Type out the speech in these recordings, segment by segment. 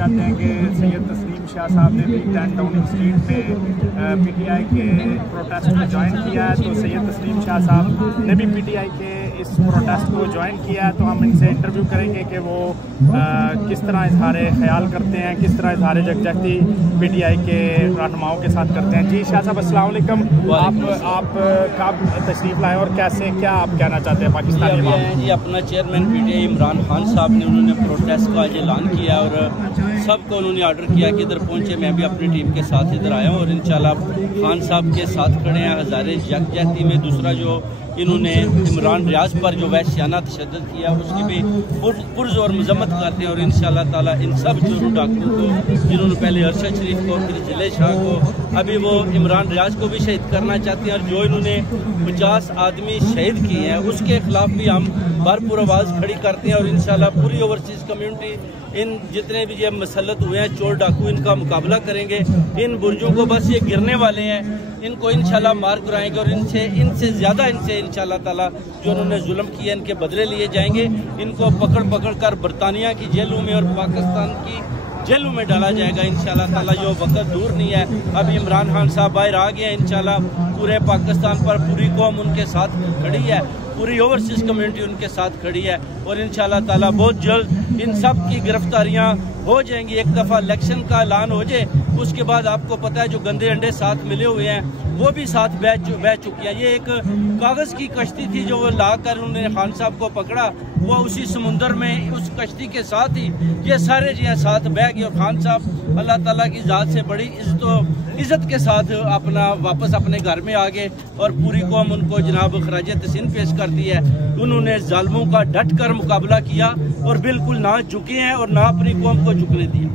चाहते हैं कि सैयद तस्लीम शाह साहब ने भी 10 डाउनिंग स्ट्रीट में पीटीआई के प्रोटेस्ट में ज्वाइन किया है। तो सैयद तस्लीम शाह साहब ने भी पीटीआई के इस प्रोटेस्ट को ज्वाइन किया है। तो हम इनसे इंटरव्यू करेंगे कि वो किस तरह इजहार ख्याल करते हैं, किस तरह इजहार यकजहती पीटीआई के रहनुमाओं के साथ करते हैं। जी शाह साहब अस्सलाम वालेकुम, आप कब तशरीफ़ लाए और कैसे, क्या आप कहना चाहते हैं पाकिस्तानी जी? अपना चेयरमैन पीटीआई इमरान खान साहब ने उन्होंने प्रोटेस्ट का आज ऐलान किया और सबको उन्होंने ऑर्डर किया कि इधर पहुंचे। मैं भी अपनी टीम के साथ इधर आया हूँ और इंशाल्लाह खान साहब के साथ खड़े हैं हज़ारे यकजहती में। दूसरा जो इन्होंने इमरान रियाज पर जो वहशियाना तशद्दुद किया उसकी भी पुरज़ोर मजम्मत करते हैं और इंशाल्लाह ताला इन सब चोरों डाकुओं को, जिन्होंने पहले अरशद शरीफ को, फिर जिले शाह को, अभी वो इमरान रियाज को भी शहीद करना चाहते हैं और जो इन्होंने 50 आदमी शहीद किए हैं उसके खिलाफ भी हम भरपूर आवाज़ खड़ी करते हैं और इंशाल्लाह पूरी ओवरसीज़ कम्यूनिटी इन जितने भी ये मसलत हुए हैं चोर डाकू, इनका मुकाबला करेंगे। इन बुर्जों को बस ये गिरने वाले हैं, इनको इंशाल्लाह मार गिराएंगे और इनसे ज़्यादा इंशाल्लाह ताला जो उन्होंने जुल्म किया इनके बदले लिए जाएंगे। इनको पकड़ कर बरतानिया की जेलों में और पाकिस्तान की जेलों में डाला जाएगा इंशाल्लाह ताला। जो वक्त दूर नहीं है, अभी इमरान खान साहब बाहर आ गए हैं। इंशाल्लाह पूरे पाकिस्तान पर पूरी कौम उनके साथ खड़ी है, पूरी ओवरसीज़ कम्युनिटी उनके साथ खड़ी है और इंशाल्लाह ताला बहुत जल्द इन सब की गिरफ्तारियां हो जाएंगी। एक दफ़ा इलेक्शन का ऐलान हो जाए उसके बाद आपको पता है जो गंदे अंडे साथ मिले हुए हैं वो भी साथ बह चुकी हैं। ये एक कागज़ की कश्ती थी जो वो लाकर उन्होंने खान साहब को पकड़ा, वो उसी समुंदर में उस कश्ती के साथ ही ये सारे जो साथ बह गए और खान साहब अल्लाह ताला की ज़ात से बड़ी इज्जत के साथ अपना वापस अपने घर में आ गए और पूरी कौम उनको जनाब खराज तहसीन पेश करती है। उन्होंने जालिमों का डट कर मुकाबला किया और बिल्कुल ना झुके हैं और ना अपनी कौम को झुकने दिया।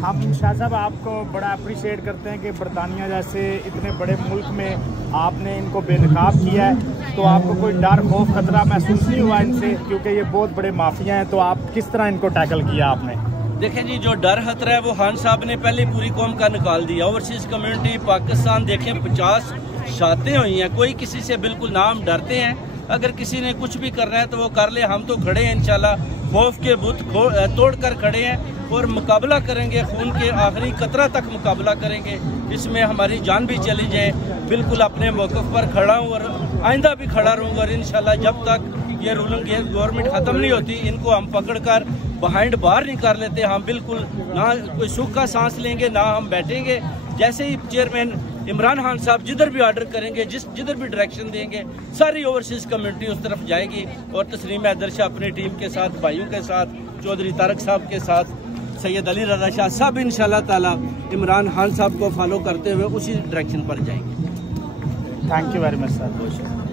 हम शाह साहब आपको बड़ा अप्रिशिएट करते हैं कि बरतानिया जैसे इतने बड़े मुल्क में आपने इनको बेनकाब किया है। तो आपको कोई डर, खौफ, खतरा महसूस नहीं हुआ इनसे, क्योंकि ये बहुत बड़े माफिया हैं? तो आप किस तरह इनको टैकल किया आपने? देखें जी, जो डर खतरा है वो खान साहब ने पहले पूरी कौम का निकाल दिया। ओवरसीज़ कम्युनिटी पाकिस्तान देखें 50 शातें हुई हैं, कोई किसी से बिल्कुल ना हम डरते हैं। अगर किसी ने कुछ भी करना है तो वो कर ले, हम तो खड़े हैं इंशाल्लाह, खौफ के बुत तोड़ कर खड़े हैं और मुकाबला करेंगे, खून के आखिरी कतरा तक मुकाबला करेंगे। इसमें हमारी जान भी चली जाए बिल्कुल अपने मौक़िफ़ पर खड़ा हूँ और आइंदा भी खड़ा रहूँगा और इंशाल्लाह जब तक ये रूलिंग गवर्नमेंट ख़त्म नहीं होती इनको हम पकड़ कर बाहर नहीं कर लेते, हम बिल्कुल ना कोई सुख का सांस लेंगे ना हम बैठेंगे। जैसे ही चेयरमैन इमरान खान साहब जिधर भी ऑर्डर करेंगे, जिधर भी डायरेक्शन देंगे, सारी ओवरसीज़ कम्युनिटी उस तरफ जाएगी और तस्लीम हैदर शाह अपनी टीम के साथ, भाइयों के साथ, चौधरी तारक साहब के साथ, सैयद अली रज़ा शाह, सब इंशाल्लाह ताला इमरान खान साहब को फॉलो करते हुए उसी डायरेक्शन पर जाएंगे। Thank you very much sir.